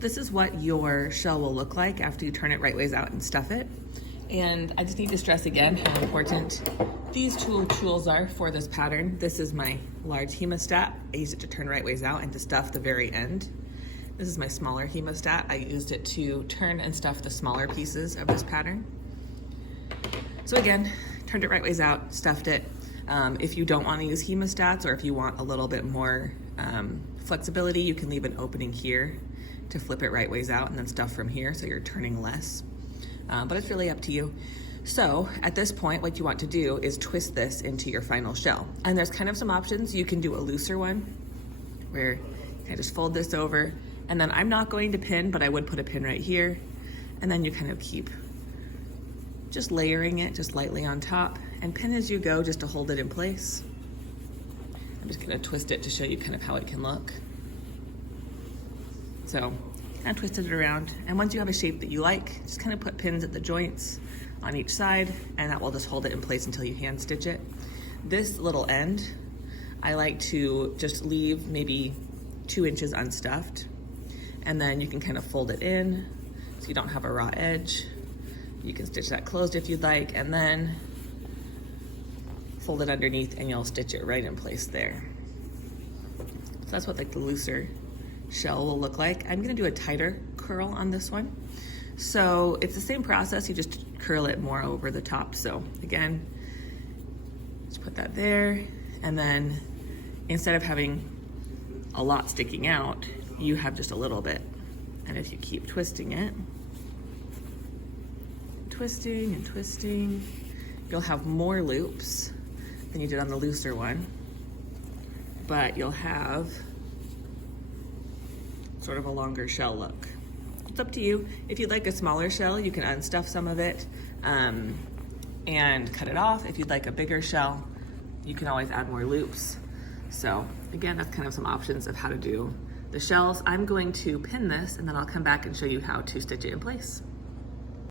This is what your shell will look like after you turn it right ways out and stuff it. And I just need to stress again how important these two tools are for this pattern. This is my large hemostat. I use it to turn right ways out and to stuff the very end. This is my smaller hemostat. I used it to turn and stuff the smaller pieces of this pattern. So again, turned it right ways out, stuffed it. If you don't want to use hemostats, or if you want a little bit more flexibility, you can leave an opening here to flip it right ways out and then stuff from here so you're turning less. But it's really up to you. So at this point, what you want to do is twist this into your final shell. And there's kind of some options. You can do a looser one where I just fold this over, and then I'm not going to pin, but I would put a pin right here. And then you kind of keep just layering it just lightly on top, and pin as you go just to hold it in place. I'm just gonna twist it to show you kind of how it can look. So kind of twisted it around, and once you have a shape that you like, just kind of put pins at the joints on each side, and that will just hold it in place until you hand stitch it. This little end, I like to just leave maybe 2 inches unstuffed, and then you can kind of fold it in so you don't have a raw edge. You can stitch that closed if you'd like, and then fold it underneath and you'll stitch it right in place there. So that's what like the looser shell will look like. I'm gonna do a tighter curl on this one. So it's the same process, you just curl it more over the top. So again, just put that there, and then instead of having a lot sticking out, you have just a little bit. And if you keep twisting it, twisting and twisting, you'll have more loops than you did on the looser one, but you'll have sort of a longer shell look. It's up to you. If you'd like a smaller shell, you can unstuff some of it and cut it off. If you'd like a bigger shell, you can always add more loops. So again, that's kind of some options of how to do the shells. I'm going to pin this, and then I'll come back and show you how to stitch it in place.